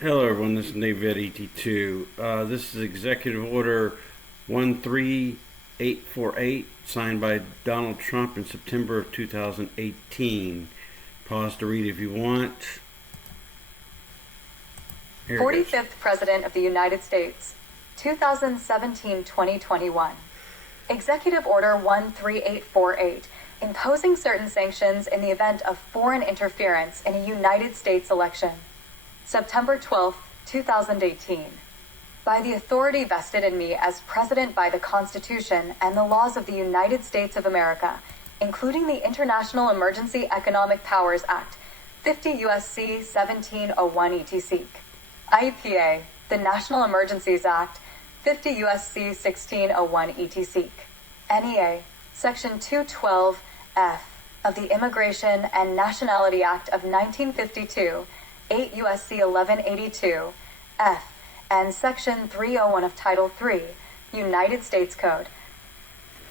Hello, everyone. This is David ET2. This is Executive Order 13848, signed by Donald Trump in September of 2018. Pause to read if you want. Here 45th President of the United States, 2017-2021. Executive Order 13848, imposing certain sanctions in the event of foreign interference in a United States election. September 12, 2018. By the authority vested in me as President by the Constitution and the laws of the United States of America, including the International Emergency Economic Powers Act, 50 U.S.C. 1701 etc. IEPA, the National Emergencies Act, 50 U.S.C. 1601 etc. NEA, Section 212F of the Immigration and Nationality Act of 1952, 8 U.S.C. 1182, F, and Section 301 of Title III, United States Code.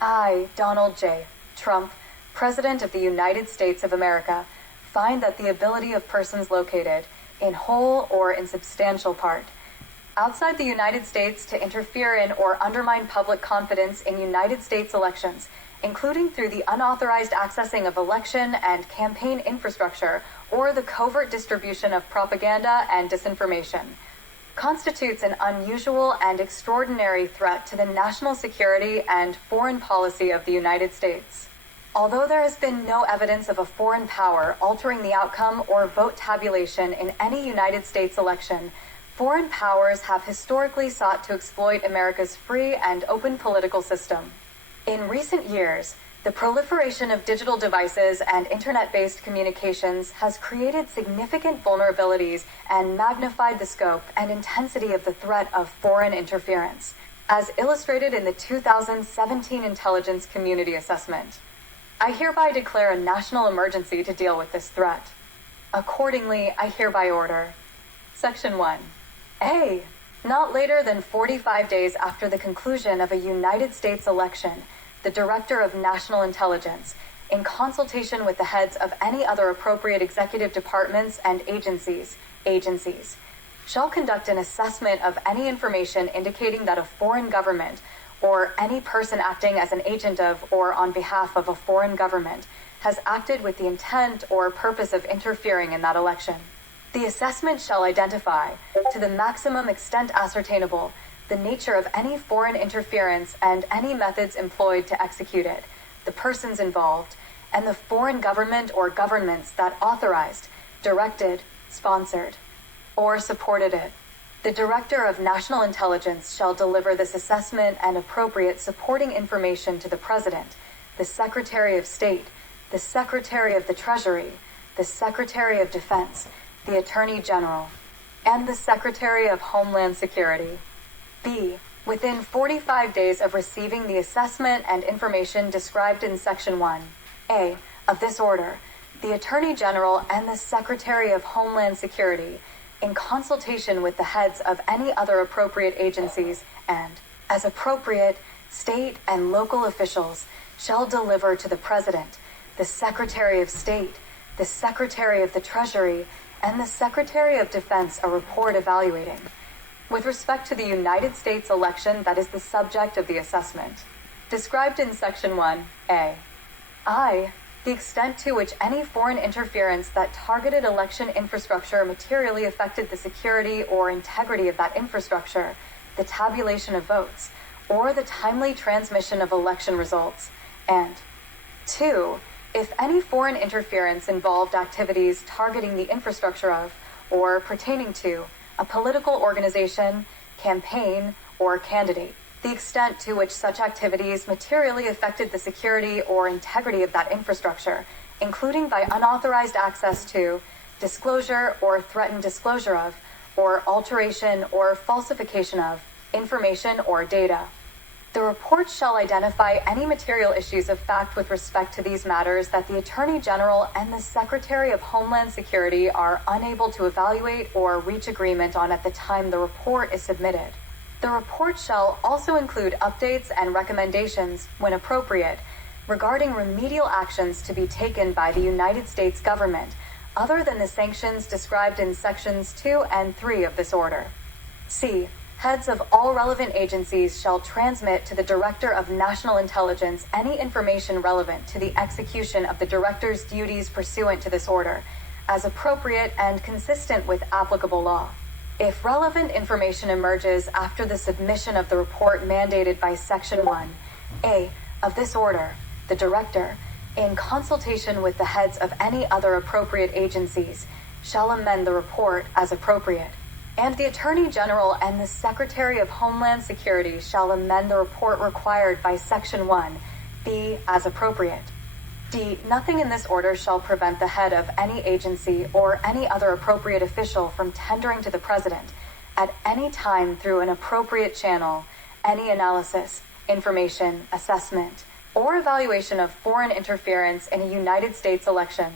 I, Donald J. Trump, President of the United States of America, find that the ability of persons located, in whole or in substantial part, outside the United States to interfere in or undermine public confidence in United States elections, including through the unauthorized accessing of election and campaign infrastructure or the covert distribution of propaganda and disinformation, constitutes an unusual and extraordinary threat to the national security and foreign policy of the United States. Although there has been no evidence of a foreign power altering the outcome or vote tabulation in any United States election, foreign powers have historically sought to exploit America's free and open political system. In recent years, the proliferation of digital devices and internet-based communications has created significant vulnerabilities and magnified the scope and intensity of the threat of foreign interference, as illustrated in the 2017 Intelligence Community Assessment. I hereby declare a national emergency to deal with this threat. Accordingly, I hereby order Section 1. A. Not later than 45 days after the conclusion of a United States election, the Director of National Intelligence, in consultation with the heads of any other appropriate executive departments and agencies, shall conduct an assessment of any information indicating that a foreign government, or any person acting as an agent of or on behalf of a foreign government, has acted with the intent or purpose of interfering in that election. The assessment shall identify, to the maximum extent ascertainable, the nature of any foreign interference and any methods employed to execute it, the persons involved, and the foreign government or governments that authorized, directed, sponsored, or supported it. The Director of National Intelligence shall deliver this assessment and appropriate supporting information to the President, the Secretary of State, the Secretary of the Treasury, the Secretary of Defense, the Attorney General, and the Secretary of Homeland Security. B. Within 45 days of receiving the assessment and information described in Section 1, A, of this order, the Attorney General and the Secretary of Homeland Security, in consultation with the heads of any other appropriate agencies and, as appropriate, state and local officials, shall deliver to the President, the Secretary of State, the Secretary of the Treasury, and the Secretary of Defense a report evaluating, with respect to the United States election that is the subject of the assessment, described in Section 1A. I, the extent to which any foreign interference that targeted election infrastructure materially affected the security or integrity of that infrastructure, the tabulation of votes, or the timely transmission of election results, and 2. If any foreign interference involved activities targeting the infrastructure of, or pertaining to, a political organization, campaign, or candidate, the extent to which such activities materially affected the security or integrity of that infrastructure, including by unauthorized access to, disclosure or threatened disclosure of, or alteration or falsification of, information or data. The report shall identify any material issues of fact with respect to these matters that the Attorney General and the Secretary of Homeland Security are unable to evaluate or reach agreement on at the time the report is submitted. The report shall also include updates and recommendations, when appropriate, regarding remedial actions to be taken by the United States government other than the sanctions described in sections 2 and 3 of this order. C. Heads of all relevant agencies shall transmit to the Director of National Intelligence any information relevant to the execution of the Director's duties pursuant to this order, as appropriate and consistent with applicable law. If relevant information emerges after the submission of the report mandated by Section 1A of this order, the Director, in consultation with the heads of any other appropriate agencies, shall amend the report as appropriate. And the Attorney General and the Secretary of Homeland Security shall amend the report required by Section 1B as appropriate. D. Nothing in this order shall prevent the head of any agency or any other appropriate official from tendering to the President, at any time through an appropriate channel, any analysis, information, assessment, or evaluation of foreign interference in a United States election.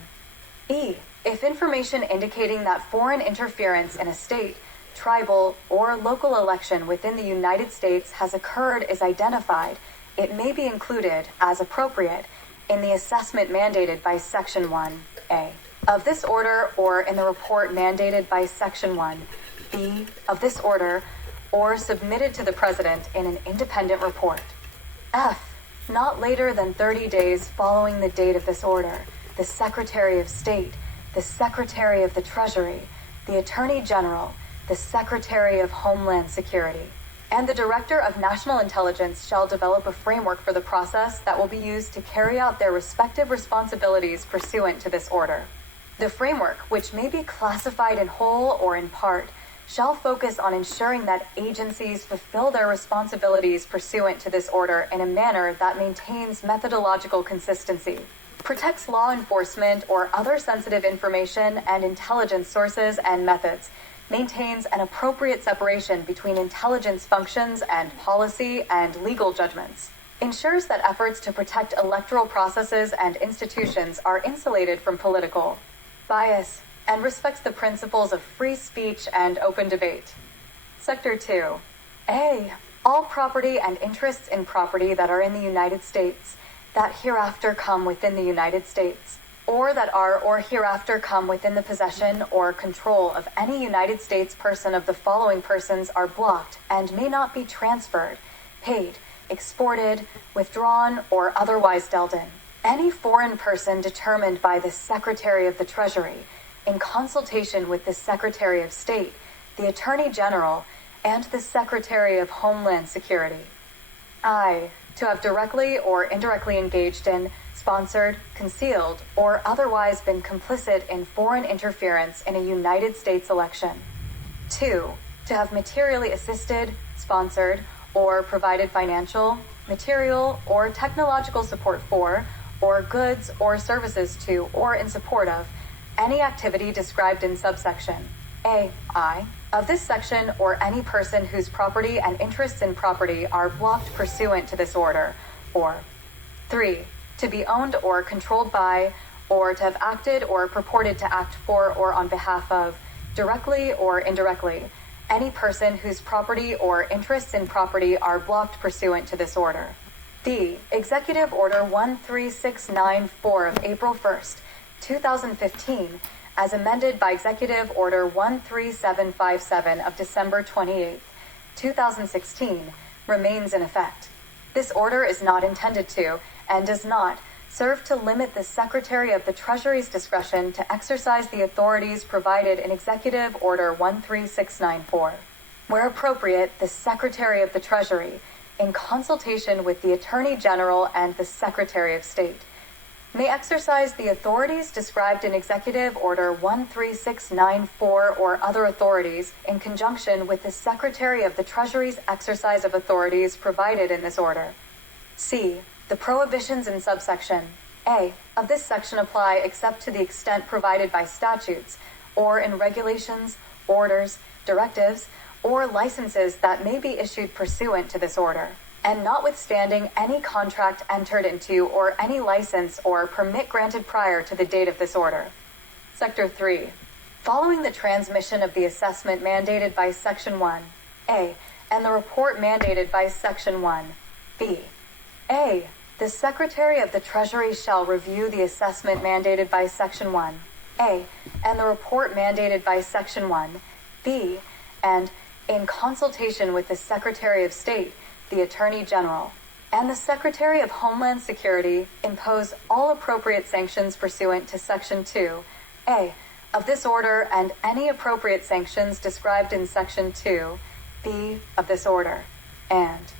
E. If information indicating that foreign interference in a state, tribal, or local election within the United States has occurred is identified, it may be included, as appropriate, in the assessment mandated by Section 1A of this order or in the report mandated by Section 1B of this order or submitted to the President in an independent report. F. Not later than 30 days following the date of this order, the Secretary of State, the Secretary of the Treasury, the Attorney General, the Secretary of Homeland Security, and the Director of National Intelligence shall develop a framework for the process that will be used to carry out their respective responsibilities pursuant to this order. The framework, which may be classified in whole or in part, shall focus on ensuring that agencies fulfill their responsibilities pursuant to this order in a manner that maintains methodological consistency, protects law enforcement or other sensitive information and intelligence sources and methods, maintains an appropriate separation between intelligence functions and policy and legal judgments, ensures that efforts to protect electoral processes and institutions are insulated from political bias, and respects the principles of free speech and open debate. Sector 2. A. All property and interests in property that are in the United States, that hereafter come within the United States, or that are or hereafter come within the possession or control of any United States person of the following persons are blocked and may not be transferred, paid, exported, withdrawn, or otherwise dealt in. Any foreign person determined by the Secretary of the Treasury, in consultation with the Secretary of State, the Attorney General, and the Secretary of Homeland Security. I. To have directly or indirectly engaged in, sponsored, concealed, or otherwise been complicit in foreign interference in a United States election. 2. To have materially assisted, sponsored, or provided financial, material, or technological support for, or goods or services to, or in support of, any activity described in subsection A.I. of this section or any person whose property and interests in property are blocked pursuant to this order, or 3. To be owned or controlled by, or to have acted or purported to act for or on behalf of, directly or indirectly, any person whose property or interests in property are blocked pursuant to this order. D. Executive Order 13694 of April 1st, 2015, as amended by Executive Order 13757 of December 28, 2016, remains in effect. This order is not intended to, and does not, serve to limit the Secretary of the Treasury's discretion to exercise the authorities provided in Executive Order 13694. Where appropriate, the Secretary of the Treasury, in consultation with the Attorney General and the Secretary of State, may exercise the authorities described in Executive Order 13694 or other authorities in conjunction with the Secretary of the Treasury's exercise of authorities provided in this order. C. The prohibitions in subsection A of this section apply except to the extent provided by statutes or in regulations, orders, directives, or licenses that may be issued pursuant to this order, and notwithstanding any contract entered into or any license or permit granted prior to the date of this order. Sector 3. Following the transmission of the assessment mandated by Section 1A and the report mandated by Section 1B. A. The Secretary of the Treasury shall review the assessment mandated by Section 1 A, and the report mandated by Section 1, B, and in consultation with the Secretary of State, the Attorney General, and the Secretary of Homeland Security, impose all appropriate sanctions pursuant to Section 2, A, of this order and any appropriate sanctions described in Section 2, B, of this order, and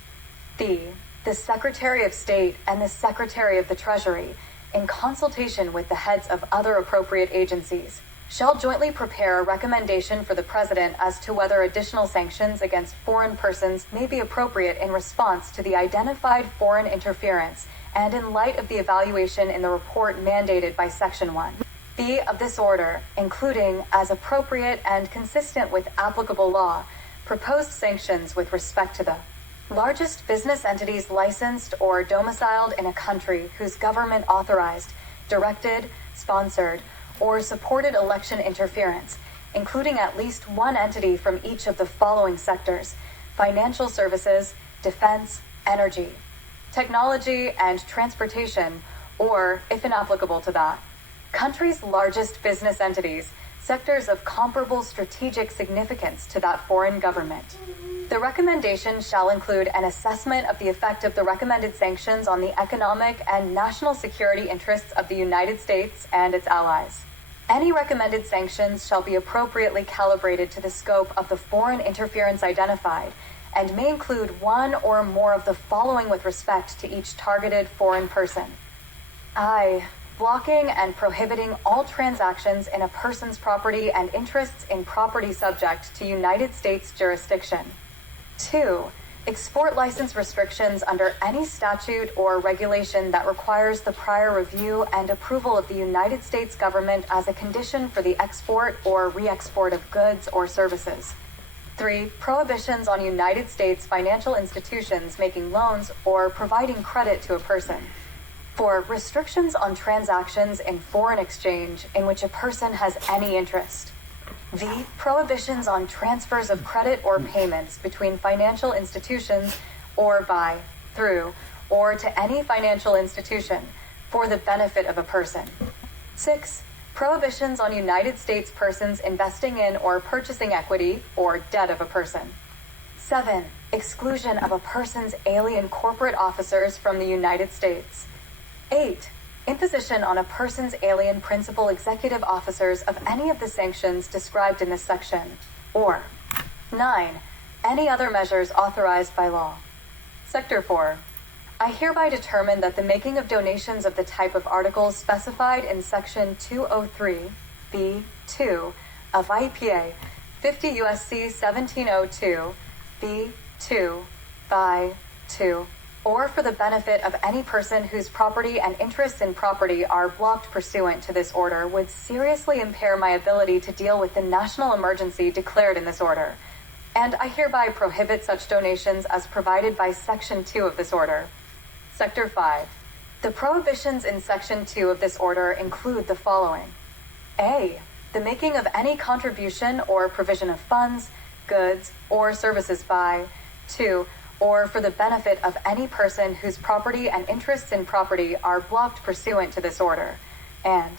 B, the Secretary of State and the Secretary of the Treasury, in consultation with the heads of other appropriate agencies, shall jointly prepare a recommendation for the President as to whether additional sanctions against foreign persons may be appropriate in response to the identified foreign interference and in light of the evaluation in the report mandated by Section 1. B, of this order, including, as appropriate and consistent with applicable law, proposed sanctions with respect to the largest business entities licensed or domiciled in a country whose government authorized, directed, sponsored, or supported election interference, including at least one entity from each of the following sectors: financial services, defense, energy, technology, and transportation, or, if inapplicable to that, country's largest business entities, sectors of comparable strategic significance to that foreign government. The recommendation shall include an assessment of the effect of the recommended sanctions on the economic and national security interests of the United States and its allies. Any recommended sanctions shall be appropriately calibrated to the scope of the foreign interference identified, and may include one or more of the following with respect to each targeted foreign person. I, blocking and prohibiting all transactions in a person's property and interests in property subject to United States jurisdiction. 2. Export license restrictions under any statute or regulation that requires the prior review and approval of the United States government as a condition for the export or re-export of goods or services. 3. Prohibitions on United States financial institutions making loans or providing credit to a person. 4. Restrictions on transactions in foreign exchange in which a person has any interest. V. Prohibitions on transfers of credit or payments between financial institutions or by, through, or to any financial institution for the benefit of a person. 6. Prohibitions on United States persons investing in or purchasing equity or debt of a person. 7. Exclusion of a person's alien corporate officers from the United States. 8. Imposition on a person's alien principal executive officers of any of the sanctions described in this section, or 9. Any other measures authorized by law. Sector 4. I hereby determine that the making of donations of the type of articles specified in Section 203, B2 of IPA 50 U.S.C. 1702, B2 by 2, or for the benefit of any person whose property and interests in property are blocked pursuant to this order would seriously impair my ability to deal with the national emergency declared in this order. And I hereby prohibit such donations as provided by Section 2 of this order. Sector 5. The prohibitions in Section 2 of this order include the following. A. The making of any contribution or provision of funds, goods, or services by, 2, or for the benefit of any person whose property and interests in property are blocked pursuant to this order, and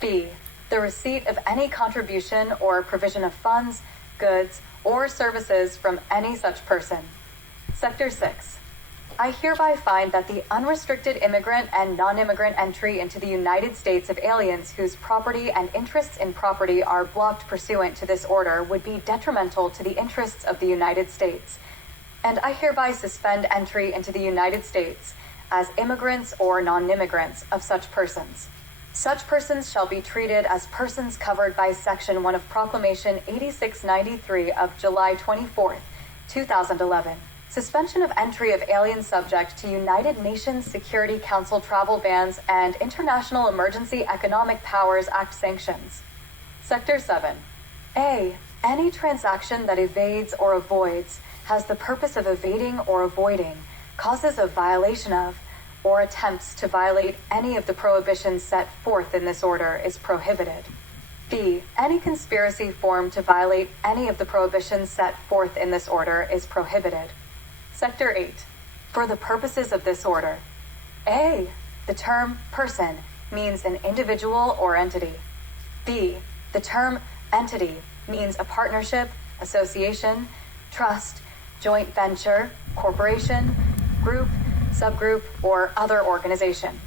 B. The receipt of any contribution or provision of funds, goods, or services from any such person. Sector 6. I hereby find that the unrestricted immigrant and non-immigrant entry into the United States of aliens whose property and interests in property are blocked pursuant to this order would be detrimental to the interests of the United States, and I hereby suspend entry into the United States as immigrants or non-immigrants of such persons. Such persons shall be treated as persons covered by Section 1 of Proclamation 8693 of July 24, 2011. Suspension of entry of aliens subject to United Nations Security Council travel bans and International Emergency Economic Powers Act sanctions. Sector 7. A. Any transaction that evades or avoids, has the purpose of evading or avoiding, causes a violation of, or attempts to violate any of the prohibitions set forth in this order is prohibited. B. Any conspiracy formed to violate any of the prohibitions set forth in this order is prohibited. Sector 8. For the purposes of this order. A. The term person means an individual or entity. B. The term entity means a partnership, association, trust, joint venture, corporation, group, subgroup, or other organization.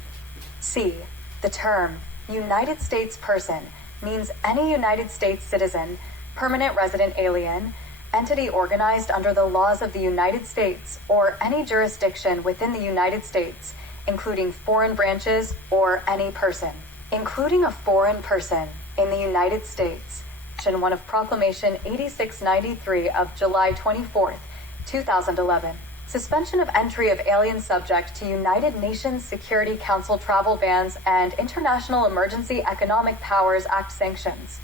C. The term United States person means any United States citizen, permanent resident alien, entity organized under the laws of the United States or any jurisdiction within the United States, including foreign branches or any person, including a foreign person in the United States. Section 1 of Proclamation 8693 of July 24th, 2011. Suspension of entry of aliens subject to United Nations Security Council travel bans and International Emergency Economic Powers Act sanctions.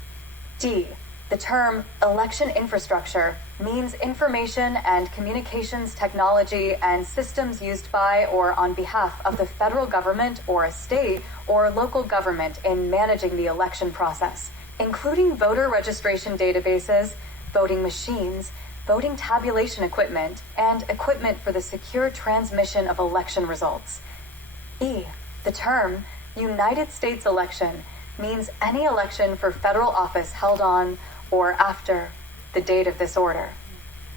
D. The term election infrastructure means information and communications technology and systems used by or on behalf of the federal government or a state or local government in managing the election process, including voter registration databases, voting machines, voting tabulation equipment, and equipment for the secure transmission of election results. E. The term United States election means any election for federal office held on or after the date of this order.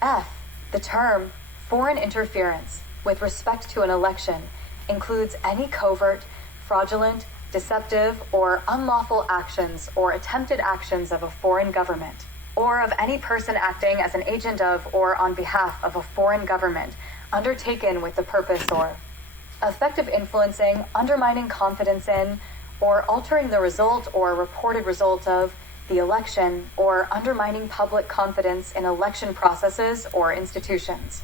F. The term foreign interference with respect to an election includes any covert, fraudulent, deceptive, or unlawful actions or attempted actions of a foreign government, or of any person acting as an agent of or on behalf of a foreign government, undertaken with the purpose or effect of influencing, undermining confidence in, or altering the result or reported result of the election, or undermining public confidence in election processes or institutions.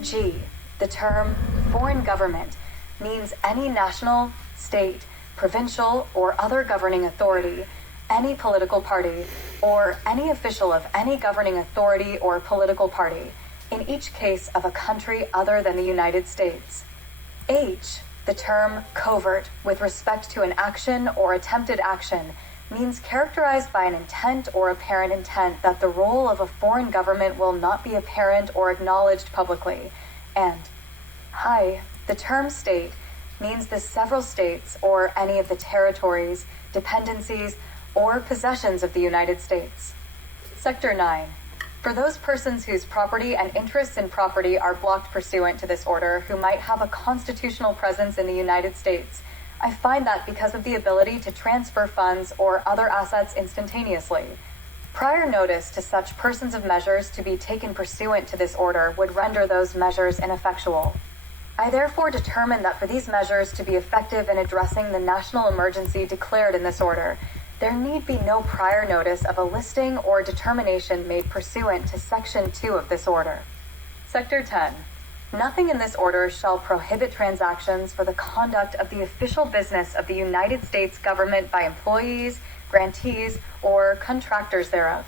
G. The term foreign government means any national, state, provincial, or other governing authority, any political party, or any official of any governing authority or political party, in each case of a country other than the United States. H. The term covert with respect to an action or attempted action means characterized by an intent or apparent intent that the role of a foreign government will not be apparent or acknowledged publicly. And I. The term state means the several states or any of the territories, dependencies, or possessions of the United States. Sector 9. For those persons whose property and interests in property are blocked pursuant to this order who might have a constitutional presence in the United States, I find that because of the ability to transfer funds or other assets instantaneously, prior notice to such persons of measures to be taken pursuant to this order would render those measures ineffectual. I therefore determine that for these measures to be effective in addressing the national emergency declared in this order, there need be no prior notice of a listing or determination made pursuant to Section 2 of this order. Sector 10. Nothing in this order shall prohibit transactions for the conduct of the official business of the United States government by employees, grantees, or contractors thereof.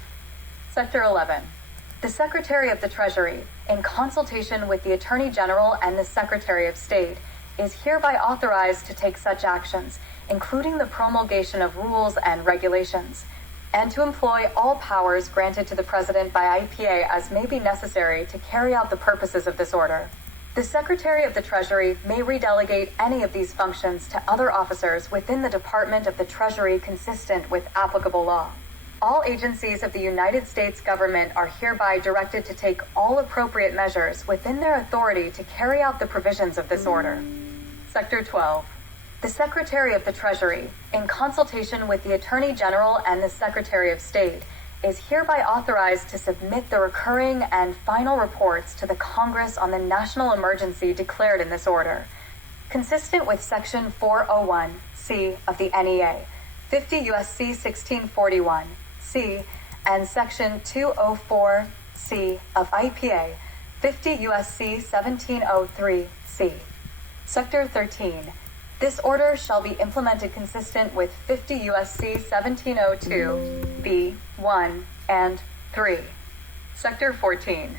Sector 11. The Secretary of the Treasury, in consultation with the Attorney General and the Secretary of State, is hereby authorized to take such actions, including the promulgation of rules and regulations, and to employ all powers granted to the President by IPA as may be necessary to carry out the purposes of this order. The Secretary of the Treasury may redelegate any of these functions to other officers within the Department of the Treasury consistent with applicable law. All agencies of the United States government are hereby directed to take all appropriate measures within their authority to carry out the provisions of this order. Sector 12. The Secretary of the Treasury, in consultation with the Attorney General and the Secretary of State, is hereby authorized to submit the recurring and final reports to the Congress on the national emergency declared in this order, consistent with Section 401(c) of the NEA, 50 U.S.C. 1641, C, and Section 204(c) of IPA, 50 U.S.C. 1703, C. Sector 13. This order shall be implemented consistent with 50 U.S.C. 1702, B, 1, and 3. Sector 14.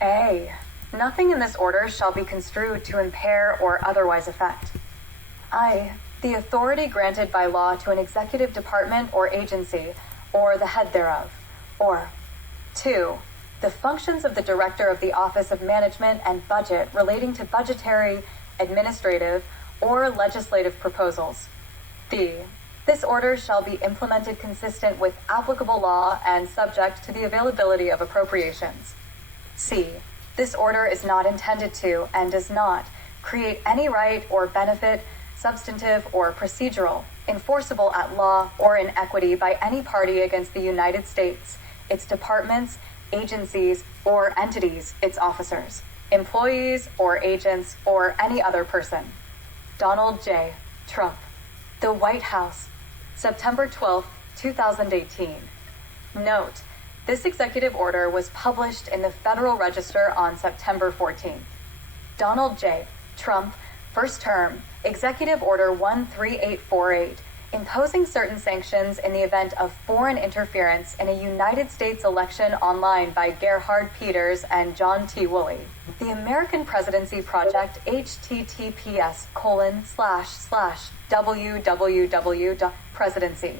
A. Nothing in this order shall be construed to impair or otherwise affect. I. The authority granted by law to an executive department or agency, or the head thereof. Or 2. The functions of the Director of the Office of Management and Budget relating to budgetary, administrative, or legislative proposals. B. This order shall be implemented consistent with applicable law and subject to the availability of appropriations. C. This order is not intended to and does not create any right or benefit, substantive or procedural, enforceable at law or in equity by any party against the United States, its departments, agencies, or entities, its officers, employees, or agents, or any other person. Donald J. Trump. The White House, September 12, 2018. Note, this executive order was published in the Federal Register on September 14th. Donald J. Trump, first term, Executive Order 13848, imposing certain sanctions in the event of foreign interference in a United States election online by Gerhard Peters and John T. Woolley. The American Presidency Project, https://www.presidency.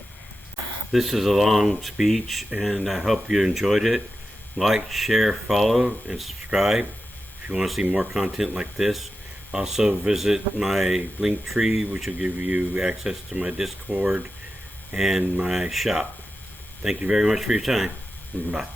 This is a long speech, and I hope you enjoyed it. Like, share, follow, and subscribe if you want to see more content like this. Also visit my Linktree, which will give you access to my Discord and my shop. Thank you very much for your time. Bye.